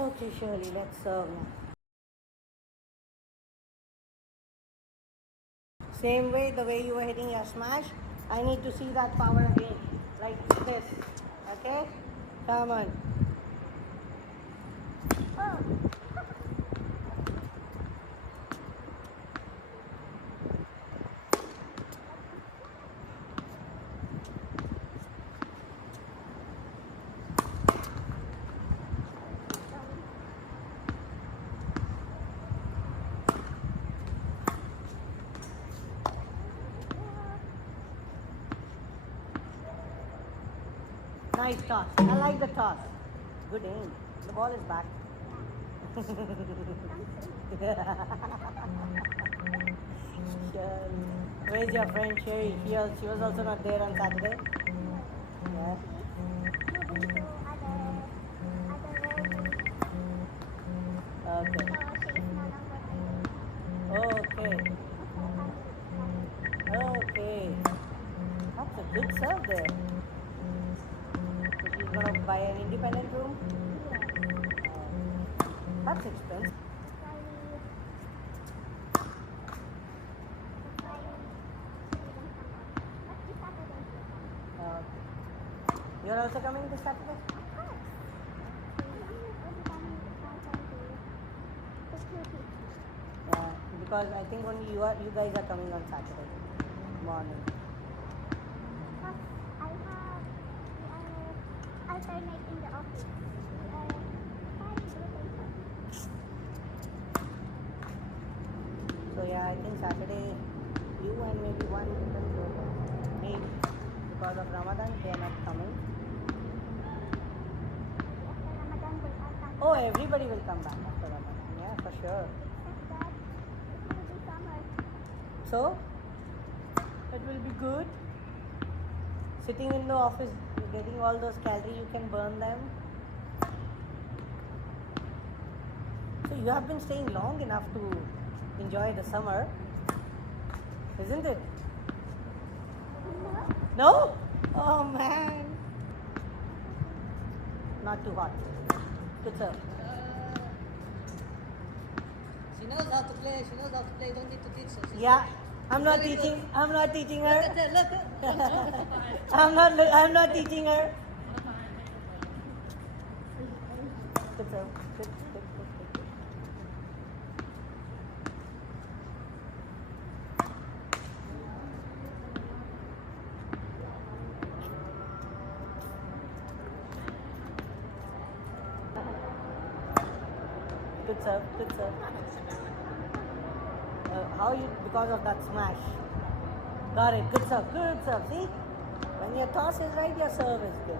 Okay, Shirley, let's serve now. Same way, the way you were hitting your smash, I need to see that power again. Like this. Okay? Come on. Nice toss. I like the toss. Good aim. The ball is back. Where's your friend Sherry? She was also not there on Saturday. Yeah. Okay. Okay. Okay. That's a good serve there. So she's gonna buy an independent room. That's expensive. You're also coming this Saturday? Yeah, because I think only you guys are coming on Saturday morning. Alternate in the office. So yeah, I think Saturday you and maybe one different maybe because of Ramadan they are not coming. Oh, everybody will come back after Ramadan. Yeah, for sure. So it will be good. Sitting in the office, getting all those calories, you can burn them. So you have been staying long enough to enjoy the summer, isn't it? No? Oh man. Not too hot. Good serve. She knows how to play. She knows how to play. You don't need to teach her. Yeah. I'm not Very teaching. good. I'm not teaching her. Look. I'm not teaching her. Good serve. Good. Good serve. Good serve. How you because of that smash? Got it. Good serve. Good serve. See, when your toss is right, your serve is good.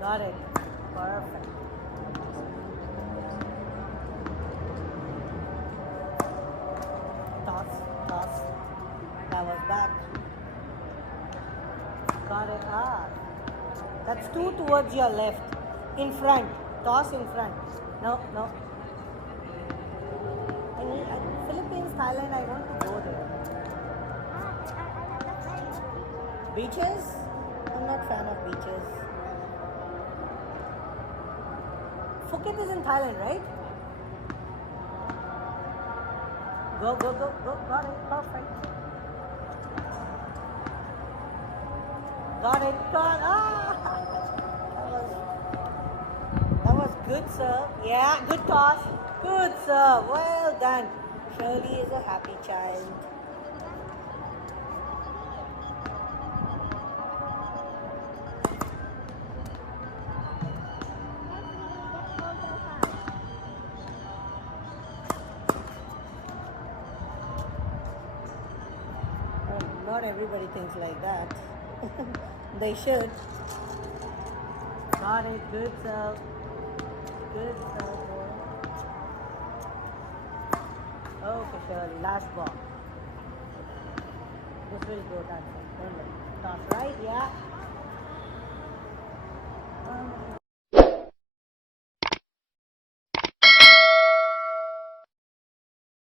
Got it. Perfect. Toss. That was back. Got it. That's two towards your left. In front. Toss in front. No. Philippines, Thailand, I want to go there. Beaches? I'm not fan of beaches. Phuket is in Thailand, right? Go. Got it. Perfect. Got it. That was good serve. Yeah, good toss. Good serve. Well done. Shirley is a happy child. Not everybody thinks like that. They should. Got it. Good serve. Good serve, boy. Okay, Shirley. Last ball. This will go that way. Toss right. Yeah.